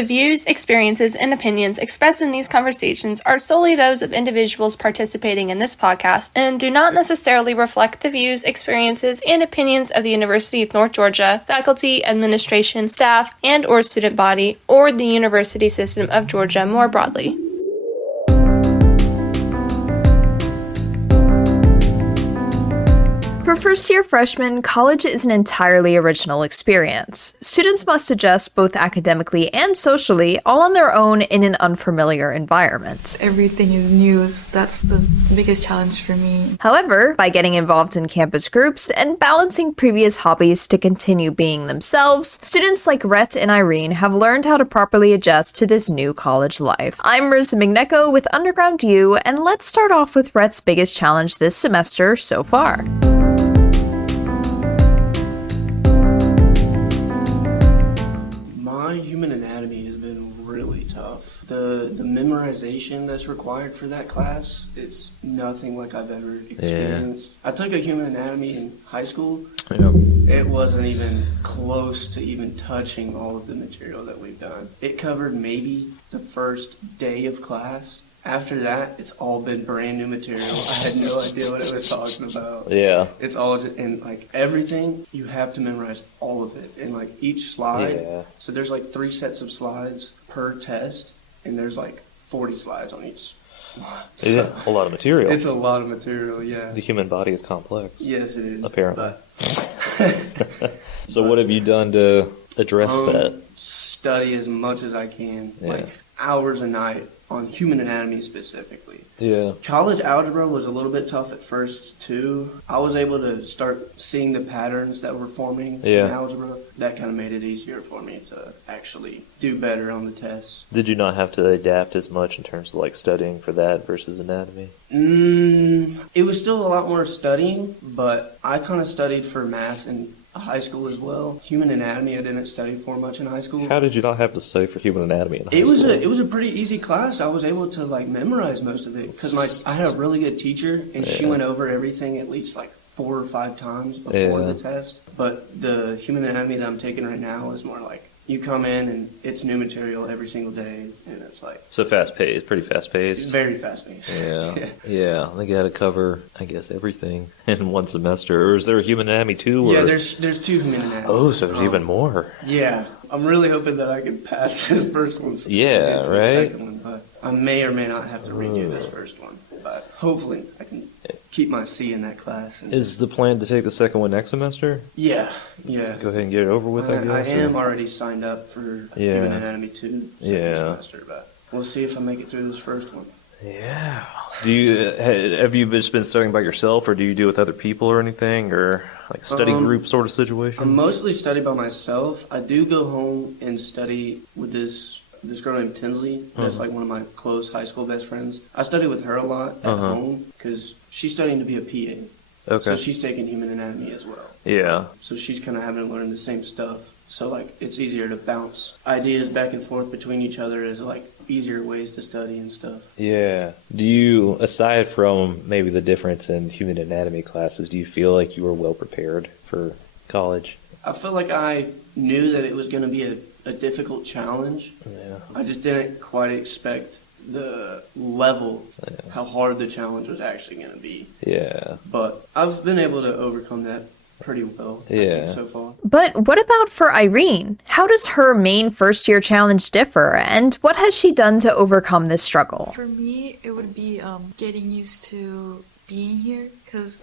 The views, experiences, and opinions expressed in these conversations are solely those of individuals participating in this podcast and do not necessarily reflect the views, experiences, and opinions of the University of North Georgia, faculty, administration, staff, and/or student body, or the university system of Georgia more broadly. For first-year freshmen, college is an entirely original experience. Students must adjust both academically and socially, all on their own in an unfamiliar environment. Everything is new, so that's the biggest challenge for me. However, by getting involved in campus groups and balancing previous hobbies to continue being themselves, students like Rhett and Irene have learned how to properly adjust to this new college life. I'm Marissa Mignecco with Underground U, and let's start off with Rhett's biggest challenge this semester so far. Human anatomy has been really tough. The memorization that's required for that class is nothing like I've ever experienced. Yeah. I took a human anatomy in high school. Yeah. It wasn't even close to even touching all of the material that we've done. It covered maybe the first day of class. After that, it's all been brand new material. I had no idea what it was talking about. Yeah. It's all just, and like everything, you have to memorize all of it. And like each slide, so there's like 3 sets of slides per test, and there's like 40 slides on each. Yeah, a lot of material. It's a lot of material, yeah. The human body is complex. Yes, it is. Apparently. So what have you done to address that? Study as much as I can, Yeah. like hours a night on human anatomy specifically. Yeah. College algebra was a little bit tough at first too. I was able to start seeing the patterns that were forming in algebra. That kind of made it easier for me to actually do better on the tests. Did you not have to adapt as much in terms of like studying for that versus anatomy? It was still a lot more studying, but I kind of studied for math in high school as well. Human anatomy I didn't study for much in high school. How did you not have to study for human anatomy in high school? It was a pretty easy class. I was able to like memorize most of it because I had a really good teacher, and she went over everything at least like 4 or 5 times before the test. But the human anatomy that I'm taking right now is more like you come in and it's new material every single day, and it's like... So fast-paced, pretty fast-paced? Very fast-paced. Yeah. They got to cover, I guess, everything in one semester. Or is there a human anatomy too? Or? Yeah, there's 2 human anatomies. Oh, so there's even more. Yeah. I'm really hoping that I can pass this first one. Yeah, right? The second one, but I may or may not have to redo this first one. But hopefully I can keep my C in that class. Is the plan to take the second one next semester? Yeah. Go ahead and get it over with, I guess? I am already signed up for Human Anatomy 2 second semester, but we'll see if I make it through this first one. Yeah. Have you just been studying by yourself, or do you do it with other people or anything, or like a study group sort of situation? I mostly study by myself. I do go home and study with this girl named Tinsley. That's like one of my close high school best friends. I study with her a lot at home because she's studying to be a PA. Okay. So she's taking human anatomy as well. Yeah. So she's kind of having to learn the same stuff. So like it's easier to bounce ideas back and forth between each other as like easier ways to study and stuff. Yeah. Do you, aside from maybe the difference in human anatomy classes, do you feel like you were well prepared for college? I feel like I knew that it was going to be a difficult challenge. Yeah. I just didn't quite expect the level, how hard the challenge was actually going to be. Yeah. But I've been able to overcome that pretty well, I think, so far. But what about for Irene? How does her main first-year challenge differ, and what has she done to overcome this struggle? For me, it would be getting used to being here, because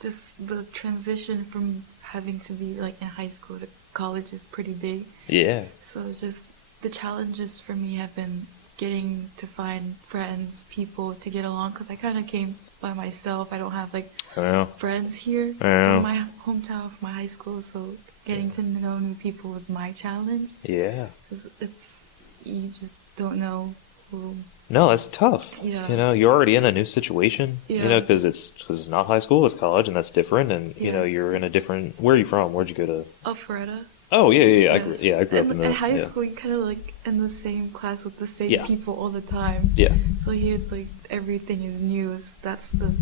just the transition from having to be like in high school to college is pretty big. Yeah. So it's just the challenges for me have been getting to find friends, people to get along, because I kind of came by myself. I don't have like friends here from my hometown, from my high school, so getting to know new people was my challenge. Yeah. Because you just don't know who. No, it's tough. Yeah. You know, you're already in a new situation. Yeah. You know, because it's not high school, it's college, and that's different. And you know, you're in a different. Where are you from? Where'd you go to? Alpharetta. Oh yeah. Yes. I grew up in in high school. You kind of like in the same class with the same people all the time. Yeah. So here it's like everything is new. So that's the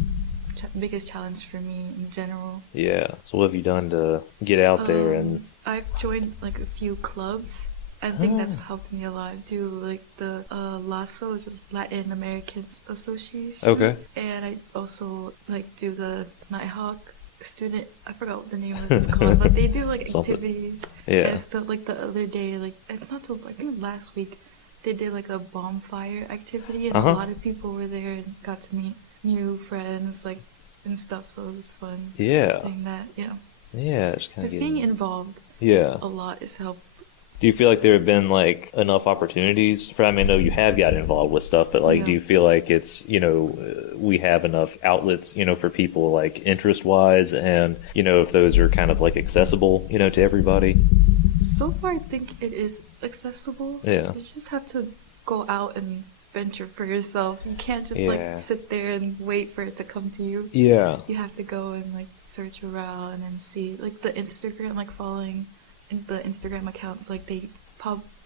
biggest challenge for me in general. Yeah. So what have you done to get out there and? I've joined like a few clubs I think that's helped me a lot. I do like the LASO, which is Latin Americans Association. Okay. And I also like do the Nighthawk student. I forgot what the name of it's called, but they do like activities. Yeah. And so like the other day, like it's not till I think last week, they did like a bonfire activity, and a lot of people were there and got to meet new friends, like and stuff. So it was fun. Yeah. Doing that, Yeah, just being involved. Yeah. A lot has helped. Do you feel like there have been like enough opportunities for, I mean, I know you have gotten involved with stuff, but like, do you feel like it's, we have enough outlets, for people like interest wise, and, if those are kind of like accessible, to everybody? So far, I think it is accessible. Yeah. You just have to go out and venture for yourself. You can't just like sit there and wait for it to come to you. Yeah. You have to go and like search around and see like the Instagram, like following the Instagram accounts, like they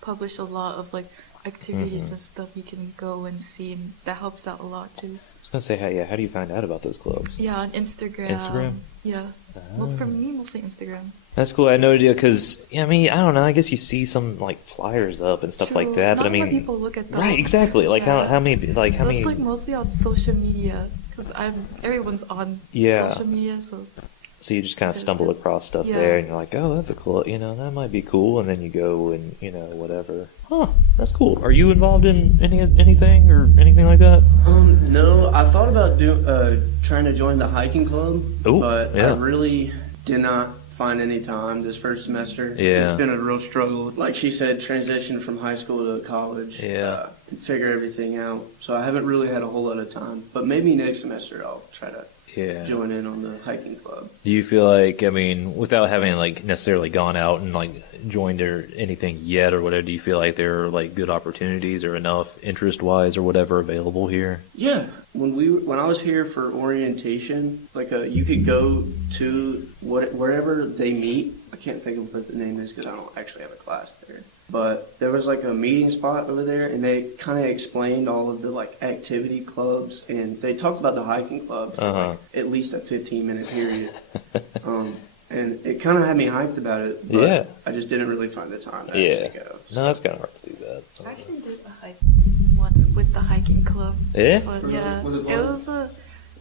publish a lot of like activities and stuff you can go and see, and that helps out a lot too. I was gonna say, how do you find out about those clubs? Yeah, on Instagram. Instagram? Yeah. Well, for me, mostly Instagram. That's cool. I had no idea, because, I mean, I don't know, I guess you see some, like, flyers up and stuff like that, but I mean... Not a lot of people look at those. Right, exactly. Like, how many, like, how many... So it's, like, mostly on social media, because everyone's on social media, so... So you just kind of stumble across stuff there, and you're like, oh, that's a cool, that might be cool, and then you go and, whatever. Huh, that's cool. Are you involved in anything or anything like that? No, I thought about trying to join the hiking club, but I really did not find any time this first semester. Yeah. It's been a real struggle. Like she said, transition from high school to college. Yeah. Figure everything out. So I haven't really had a whole lot of time, but maybe next semester I'll try to join in on the hiking club. Do you feel like, I mean, without having like necessarily gone out and like joined or anything yet or whatever, do you feel like there are like good opportunities or enough interest wise or whatever available here? Yeah. When I was here for orientation, like you could go to wherever they meet. I can't think of what the name is because I don't actually have a class there. But there was like a meeting spot over there, and they kind of explained all of the like activity clubs, and they talked about the hiking club for like at least a 15-minute period. And it kind of had me hyped about it, but I just didn't really find the time to actually go. So. No, that's kind of hard to do that. So. I actually did a hike once with the hiking club. Yeah? Yeah. Was it fun?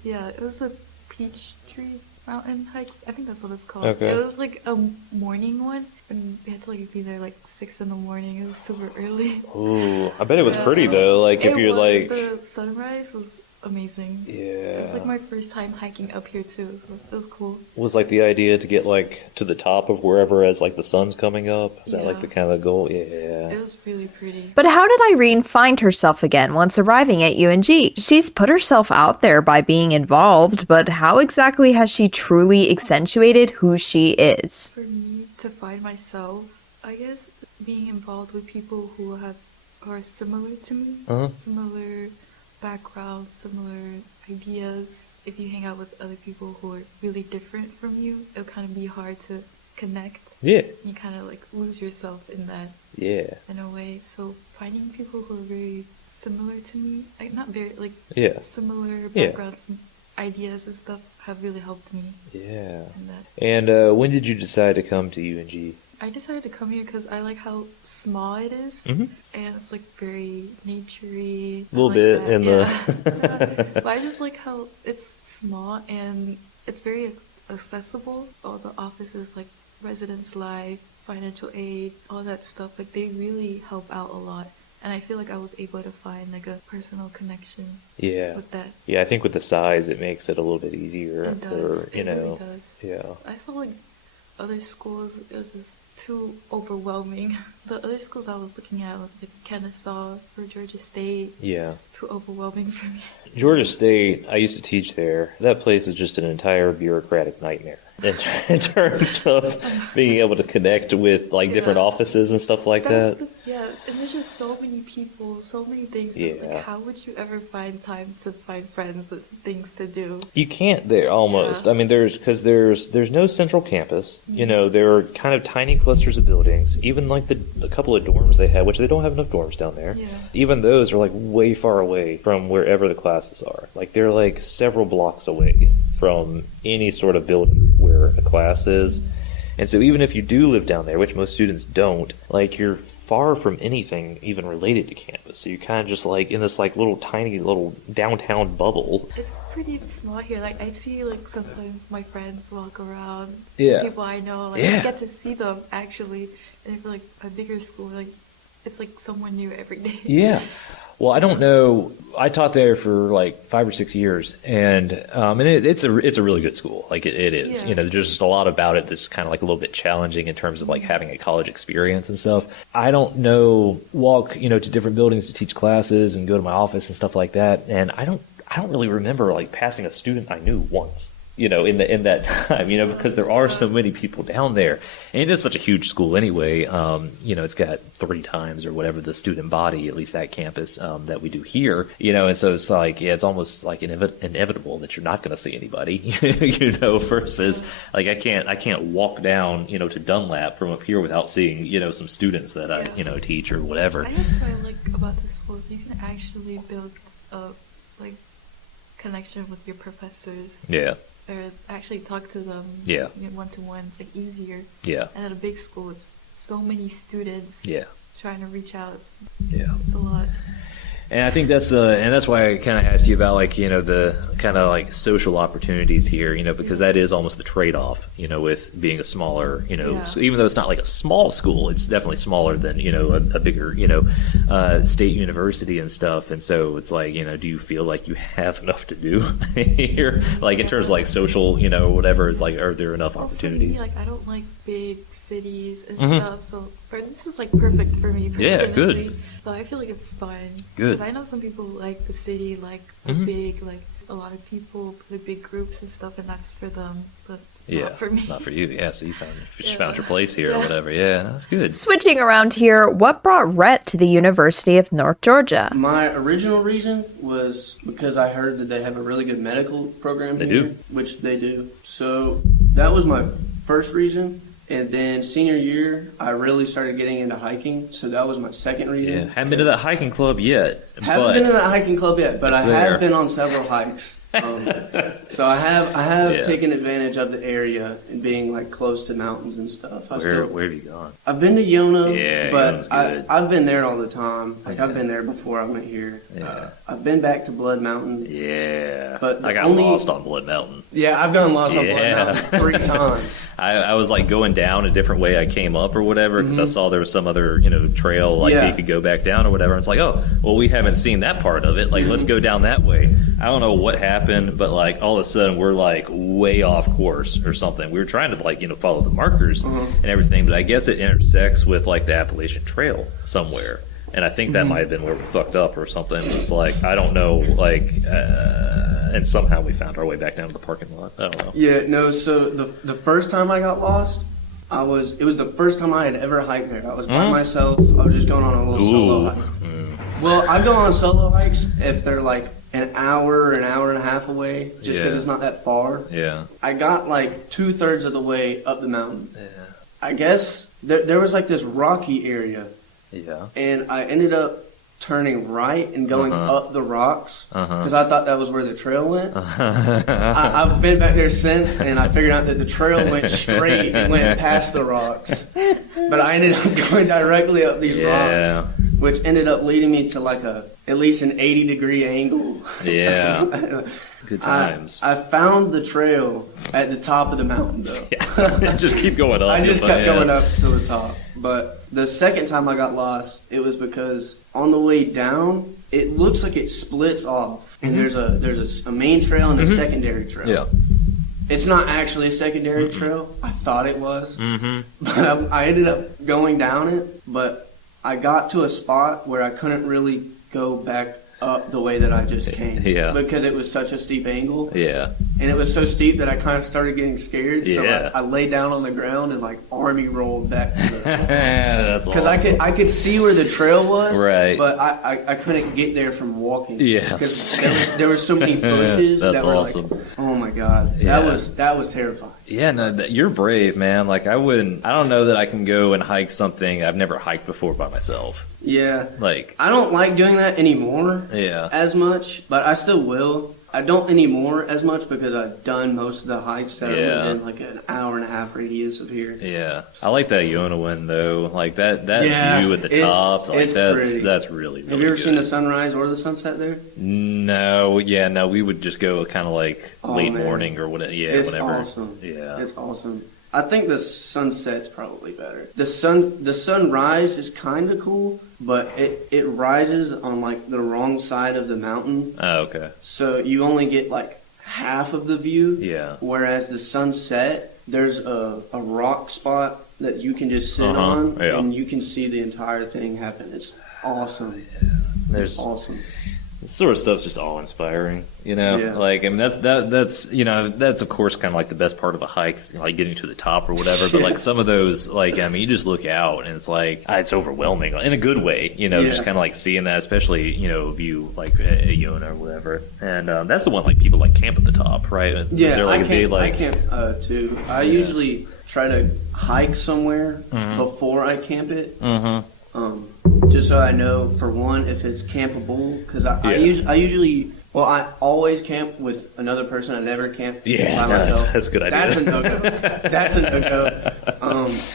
It was the Peachtree Mountain hikes. I think that's what it's called. Okay. It was like a morning one, and we had to like be there like 6 a.m. It was super early. Ooh, I bet it was pretty though. Like if you're like the sunrise was amazing. Yeah. It was like my first time hiking up here too. So it was cool. Was like the idea to get like to the top of wherever as like the sun's coming up? Is that like the kind of goal? Yeah. It was really pretty. But how did Irene find herself again once arriving at UNG? She's put herself out there by being involved, but how exactly has she truly accentuated who she is? For me to find myself, I guess being involved with people who are similar to me, similar backgrounds, similar ideas. If you hang out with other people who are really different from you, it'll kind of be hard to connect. Yeah. You kind of like lose yourself in that. Yeah. In a way. So finding people who are very similar to me, like not very like similar backgrounds, ideas and stuff have really helped me. Yeah. In that. And when did you decide to come to UNG? I decided to come here because I like how small it is, and it's like very naturey. A little bit in the. But I just like how it's small and it's very accessible. All the offices, like Residence Life, financial aid, all that stuff, like they really help out a lot. And I feel like I was able to find like a personal connection. With that. Yeah, I think with the size, it makes it a little bit easier. It does. For, it really does. Yeah. I saw like other schools, it was just too overwhelming. The other schools I was looking at was like Kennesaw or Georgia State. Yeah. Too overwhelming for me. Georgia State, I used to teach there. That place is just an entire bureaucratic nightmare in terms of being able to connect with like different offices and stuff like that. And there's just so many people, so many things. Like, how would you ever find time to find friends and things to do? You can't there almost. I mean, there's no central campus. You know, there are kind of tiny clusters of buildings. Even like the couple of dorms they have, which they don't have enough dorms down there. Yeah. Even those are like way far away from wherever the classes are. Like they're like several blocks away from any sort of building where a class is. And so even if you do live down there, which most students don't, like you're far from anything even related to campus. So you're kind of just like in this like little tiny little downtown bubble. It's pretty small here. Like I see like sometimes my friends walk around. Yeah. People I know. Like Yeah. I get to see them actually. And for like a bigger school, like it's like someone new every day. Yeah. Well, I don't know. I taught there for like 5 or 6 years, and it's a really good school. Like it is. Yeah. You know, there's just a lot about it that's kind of like a little bit challenging in terms of like having a college experience and stuff. I don't know. Walk, you know, to different buildings to teach classes and go to my office and stuff like that, and I don't really remember like passing a student I knew once. You know, in that time, you know, because there are so many people down there, and it is such a huge school anyway. You know, it's got 3 times or whatever the student body, at least that campus that we do here. You know, and so it's like, yeah, it's almost like inevitable that you're not going to see anybody. You know, versus like I can't walk down, you know, to Dunlap from up here without seeing, you know, some students that I, you know, teach or whatever. I think that's what I like about the school is you can actually build a like connection with your professors. Yeah. Or actually talk to them. Yeah. One-to-one. It's like easier. Yeah. And at a big school, it's so many students. Yeah. Trying to reach out. Yeah. It's a lot. And I think that's why I kind of asked you about like, you know, the kind of like social opportunities here, you know, because that is almost the trade-off, you know, with being a smaller, you know, so even though it's not like a small school, it's definitely smaller than, you know, a bigger, you know, state university and stuff. And so it's like, you know, do you feel like you have enough to do here? Like in terms of like social, you know, whatever, is like, are there enough opportunities? For me, like I don't like big cities and stuff, so this is like perfect for me personally. Yeah, good. So I feel like it's fun. Good. Because I know some people like the city, like the big, like a lot of people, the big groups and stuff, and that's for them. But it's not for me. Not for you. Yeah, so you found your place here or whatever. Yeah, that's good. Switching around here, what brought Rhett to the University of North Georgia? My original reason was because I heard that they have a really good medical program They here, do. which they do. So that was my first reason. And then senior year, I really started getting into hiking, so that was my second reason. Yeah, haven't been to that hiking club yet. Haven't been to that hiking club yet, but I there. have been on several hikes. So I have taken advantage of the area and being like close to mountains and stuff. Where have you gone? I've been to Yona, Yona's but good. I've been there all the time. Like I've been there before I went here. Yeah. I've been back to Blood Mountain. Yeah, But I got lost on Blood Mountain. Yeah, I've gone lost on Blood Yeah. Mountain 3 times. I was like going down a different way I came up or whatever because I saw there was some other, you know, trail like that you could go back down or whatever. And it's like, oh, well, we haven't seen that part of it. Like, let's go down that way. I don't know what happened, but like all of a sudden we're like way off course or something. We were trying to like, you know, follow the markers and everything, but I guess it intersects with like the Appalachian Trail somewhere. And I think that might have been where we fucked up or something. It's like, I don't know, like, and somehow we found our way back down to the parking lot. I don't know. Yeah, no, so the first time I got lost, it was the first time I had ever hiked there. I was by myself. I was just going on a little solo hike. Well, I go on solo hikes if they're like an hour and a half away, just because it's not that far. Yeah. I got like 2/3 of the way up the mountain. Yeah. I guess there was like this rocky area, Yeah. and I ended up turning right and going up the rocks because I thought that was where the trail went. I've been back there since, and I figured out that the trail went straight and went past the rocks. But I ended up going directly up these rocks, which ended up leading me to like at least an 80-degree angle. Yeah. Good times. I found the trail at the top of the mountain, though. Yeah. Just keep going up. I just kept going up to the top. But the second time I got lost, it was because on the way down, it looks like it splits off. And there's a main trail and a secondary trail. Yeah. It's not actually a secondary trail. I thought it was. But I ended up going down it. But I got to a spot where I couldn't really go back up the way that I just came. Yeah. Because it was such a steep angle. Yeah. And it was so steep that I kind of started getting scared. So I lay down on the ground and like army rolled back to the That's because awesome. I could see where the trail was, Right. but I couldn't get there from walking. Yeah. Because there were so many bushes That's that were awesome. like, oh my god, Yeah. that was terrifying. Yeah, no, you're brave, man. Like I don't know that I can go and hike something I've never hiked before by myself. Yeah, Like, I don't like doing that anymore yeah. as much, but I still will. I don't anymore as much because I've done most of the hikes that are within like an hour and a half radius of here. Yeah, I like that Iona one though. Like that view at the top. Like that's really, really. Have you ever good. seen the sunrise or the sunset there? No, we would just go kind of like late morning or whatever. Yeah, it's whatever. Awesome. Yeah, it's awesome. I think the sunset's probably better. The sunrise is kind of cool, but it rises on like the wrong side of the mountain. Oh, okay. So you only get like half of the view. Yeah. Whereas the sunset, there's a rock spot that you can just sit on, and you can see the entire thing happen. It's awesome. Yeah. It's awesome. This sort of stuff's just awe-inspiring, you know. Yeah. Like, I mean, that's you know, that's of course kind of like the best part of a hike, is, like getting to the top or whatever. But like some of those, like, I mean, you just look out and it's like it's overwhelming in a good way, you know. Just kind of like seeing that, especially view like Iona or whatever. And that's the one like people like camp at the top, right? Yeah, they're like I camp too. I usually try to hike somewhere before I camp it. Just so I know, for one, if it's campable, because I usually, I always camp with another person. I never camp by myself. That's a good idea. That's a no-go.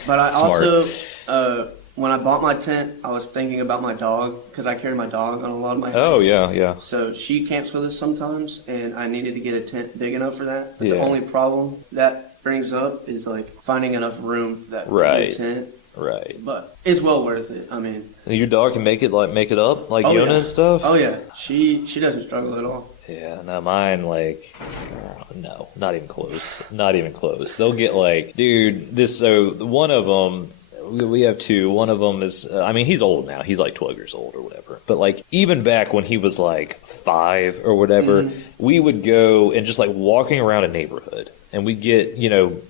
But I also, when I bought my tent, I was thinking about my dog, because I carry my dog on a lot of my hikes. Oh, yeah. So she camps with us sometimes, and I needed to get a tent big enough for that. But the only problem that brings up is, like, finding enough room for that big tent. Right. But it's well worth it. I mean, your dog can make it up like Iona and stuff? Oh yeah. She doesn't struggle at all. Yeah, no, mine no, not even close. Not even close. They'll get like, dude, so one of them, we have two. One of them is, he's old now. He's like 12 years old or whatever. But like even back when he was like 5 or whatever, we would go and just like walking around a neighborhood. And we'd get,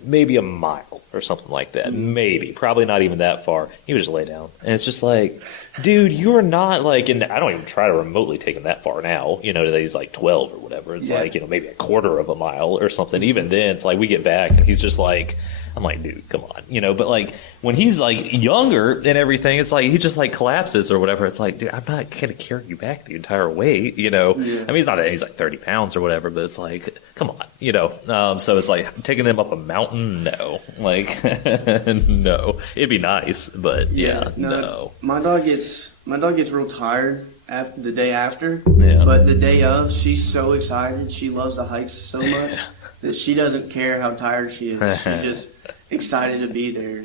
maybe a mile or something like that. Maybe. Probably not even that far. He would just lay down. And it's just like, dude, you're not like, and I don't even try to remotely take him that far now, that he's like 12 or whatever. It's like, maybe a quarter of a mile or something. Even then, it's like we get back and he's just like, I'm like, dude, come on, but like when he's like younger and everything, it's like he just like collapses or whatever. It's like, dude, I'm not going to carry you back the entire way, Yeah. I mean, he's like 30 pounds or whatever, but it's like, come on, So it's like taking them up a mountain, no, like, no, it'd be nice, but no. My dog gets real tired after the day after, but the day of, she's so excited. She loves the hikes so much. That she doesn't care how tired she is. She's just excited to be there.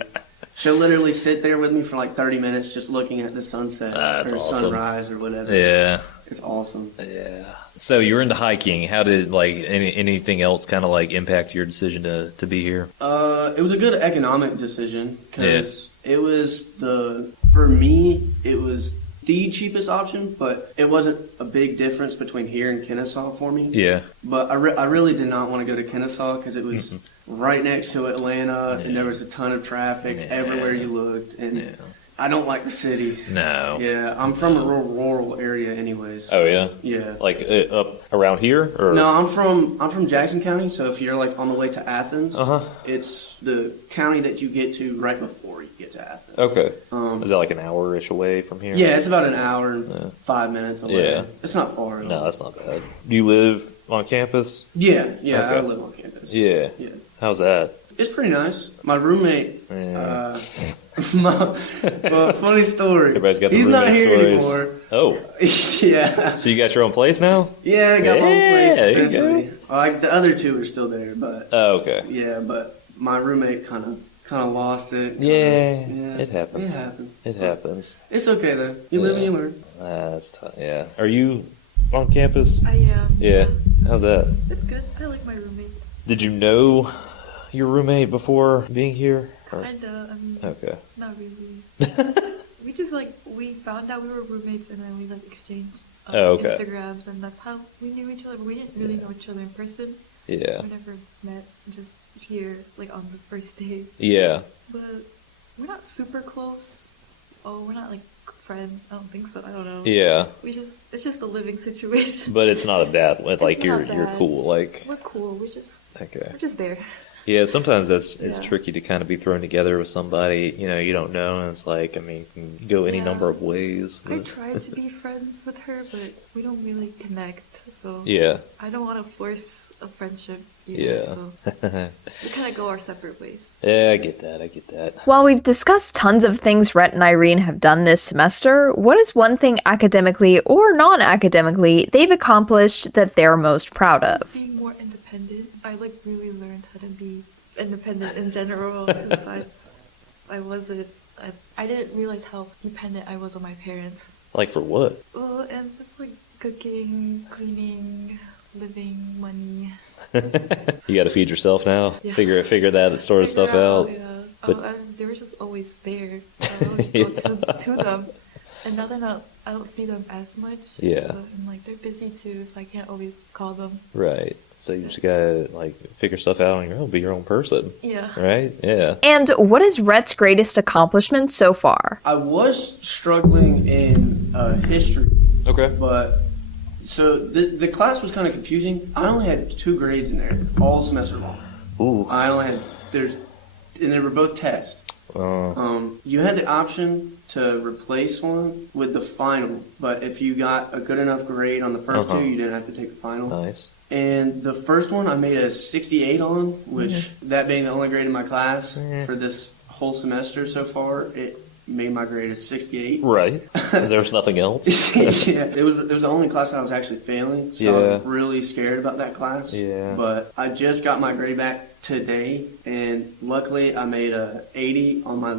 She'll literally sit there with me for like 30 minutes just looking at the sunset or sunrise or whatever. Yeah. It's awesome. Yeah. So you're into hiking. How did like anything else kind of like impact your decision to be here? It was a good economic decision because it was for me, it was the cheapest option, but it wasn't a big difference between here and Kennesaw for me. Yeah. But I really did not want to go to Kennesaw because it was right next to Atlanta, and there was a ton of traffic everywhere you looked, and I don't like the city. No. Yeah, I'm from a rural area anyways. Oh, yeah? Yeah. Like up around here? Or? No, I'm from Jackson County, so if you're like on the way to Athens, it's the county that you get to right before you get to Athens. Okay. Is that like an hour-ish away from here? Yeah, it's about an hour and 5 minutes away. Yeah. It's not far at all. No, that's not bad. Do you live on campus? Yeah, okay. I live on campus. Yeah. Yeah. How's that? It's pretty nice. My roommate, funny story. Everybody's got the He's roommate not here stories. anymore. Oh. Yeah. So you got your own place now? Yeah, I got my own place, essentially. Like, the other two are still there, but... Oh, okay. Yeah, but my roommate kind of lost it. It happens. It happens. It's okay, though. You live and you learn. That's tough. Yeah. Are you on campus? I am. Yeah. How's that? It's good. I like my roommate. Did you know your roommate before being here? Kinda. Okay. Not really. We just we found out we were roommates and then we exchanged Instagrams, and that's how we knew each other. But we didn't really know each other in person. Yeah. We never met just here on the first day. Yeah. But we're not super close. Oh, we're not friends. I don't think so. I don't know. Yeah. It's just a living situation. But it's not a bad one. You're cool. We're cool. We're just there. Yeah, sometimes it's tricky to kind of be thrown together with somebody, you don't know, and it's like, I mean, it can go any number of ways. I tried to be friends with her, but we don't really connect, so yeah. I don't want to force a friendship either, so we kind of go our separate ways. Yeah, I get that. While we've discussed tons of things Rhett and Irene have done this semester, what is one thing academically or non-academically they've accomplished that they're most proud of? Being more independent. I really learned how to be independent in general, because I didn't realize how dependent I was on my parents. Like for what? Well, and just like cooking, cleaning, living, money. You got to feed yourself now. Yeah. Figure that sort of stuff out. Yeah. But they were just always there. I always go to them, and now they're not. I don't see them as much. Yeah. So, and like they're busy too, so I can't always call them. Right. So you just gotta like figure stuff out on your own. Be your own person. Yeah. Right. Yeah. And what is Rhett's greatest accomplishment so far? I was struggling in history. Okay. But so the class was kind of confusing. I only had 2 grades in there all semester long. Ooh. I only had and they were both tests. You had the option to replace one with the final, but if you got a good enough grade on the first 2, you didn't have to take the final. Nice. And the first one I made a 68 on, which that being the only grade in my class for this whole semester so far, it made my grade a 68. Right. There was nothing else. Yeah, it was the only class I was actually failing, so I was really scared about that class. Yeah. But I just got my grade back today, and luckily I made a 80 on my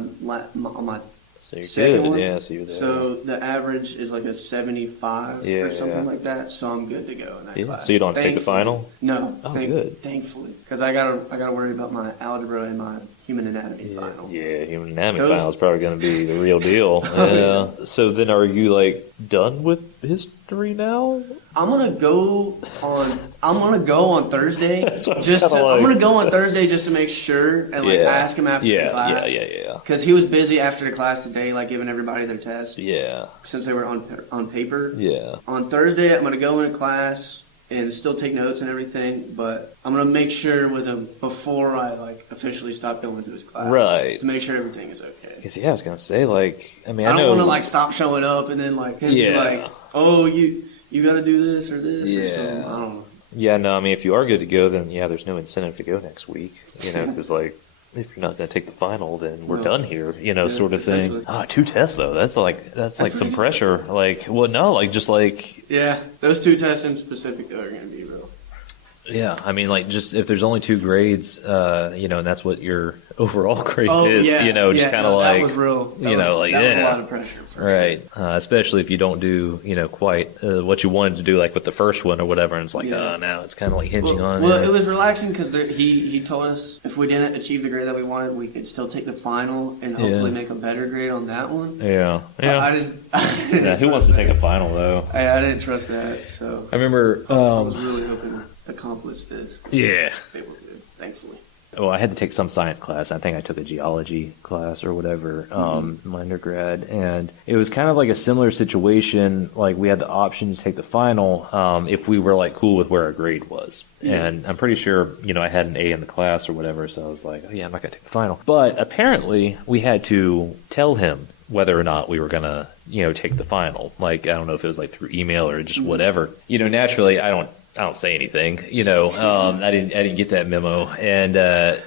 So you're second good. one. Yeah, so you're there. So the average is like a 75 or something like that. So I'm good to go in that class. So you don't have to take the final? No. Oh, good. Thankfully, because I gotta worry about my algebra and my human anatomy final. Yeah, human anatomy final is probably going to be the real deal. Yeah. So then, are you like done with history now? I'm gonna go on Thursday. I'm gonna go on Thursday just to make sure and ask him after the class. Yeah. Because he was busy after the class today, like giving everybody their test. Yeah. Since they were on paper. Yeah. On Thursday, I'm gonna go into class and still take notes and everything, but I'm gonna make sure with him before I like officially stop going to his class. Right. To make sure everything is okay. Because I was gonna say I don't want to like stop showing up and then like be like, oh you got to do this or this or something. I don't know. Yeah, no, I mean, if you are good to go, then there's no incentive to go next week, because like, if you're not going to take the final, then we're done here, sort of thing. 2 tests though, that's like some pressure. Like, well, no, like just like. Yeah, those 2 tests in specific though are going to be real. Yeah, I mean, like, just if there's only 2 grades, and that's what your overall grade is, just kind of like, that was real. That was a lot of pressure. Right, especially if you don't do, quite what you wanted to do, like with the first one or whatever, and it's like, now it's kind of like hinging on. Well, it was relaxing because he told us if we didn't achieve the grade that we wanted, we could still take the final and hopefully make a better grade on that one. Yeah. Who wants to take a final though? I didn't trust that, so I remember. I was really hoping to accomplish this. Yeah. Able to, thankfully. Well, I had to take some science class. I think I took a geology class or whatever, my undergrad. And it was kind of like a similar situation. Like, we had the option to take the final if we were, like, cool with where our grade was. Yeah. And I'm pretty sure, I had an A in the class or whatever, so I was like, oh, yeah, I'm not going to take the final. But apparently, we had to tell him whether or not we were going to, take the final. Like, I don't know if it was, like, through email or just whatever. Naturally, I don't say anything, I didn't get that memo. And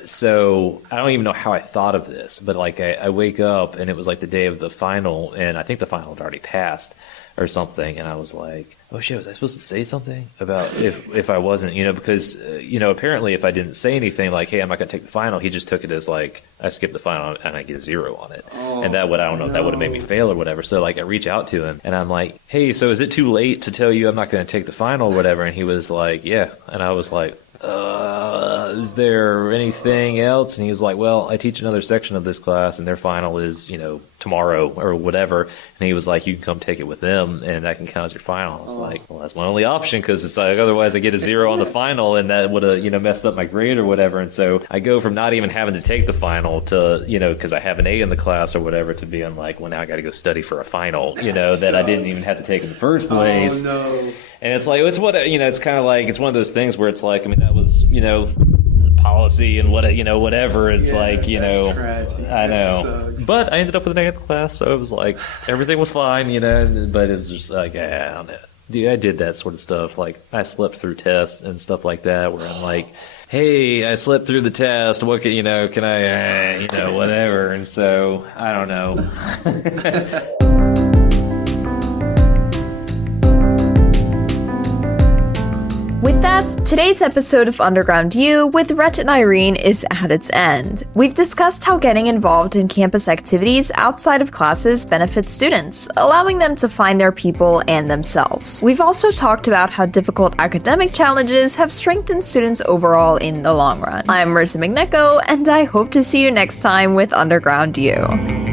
so I don't even know how I thought of this, but like I wake up and it was like the day of the final, and I think the final had already passed or something. And I was like, oh shit, was I supposed to say something about if I wasn't, because, apparently if I didn't say anything like, hey, I'm not going to take the final, he just took it as like, I skipped the final and I get a 0 on it. And that would, I don't know if that would have made me fail or whatever. So like I reach out to him and I'm like, hey, so is it too late to tell you I'm not going to take the final or whatever? And he was like, yeah. And I was like, is there anything else? And he was like, well, I teach another section of this class and their final is, tomorrow or whatever. And he was like, you can come take it with them and that can count as your final. I was like, well, that's my only option, because it's like, otherwise I get a 0 on the final and that would have, messed up my grade or whatever. And so I go from not even having to take the final to, because I have an A in the class or whatever, to being like, well, now I got to go study for a final, that I didn't even have to take in the first place. Oh, no. And it's like, it's what, it's kind of like, it's one of those things where it's like, I mean, that was, policy and whatever. It's tragic. I know. But I ended up with an A in the class, so it was like everything was fine, but it was just like, I don't know. Dude, I did that sort of stuff. Like, I slept through tests and stuff like that, where I'm like, hey, I slept through the test. What can I, whatever. And so, I don't know. With that, today's episode of Underground U with Rhett and Irene is at its end. We've discussed how getting involved in campus activities outside of classes benefits students, allowing them to find their people and themselves. We've also talked about how difficult academic challenges have strengthened students overall in the long run. I'm Marissa McNeco, and I hope to see you next time with Underground U.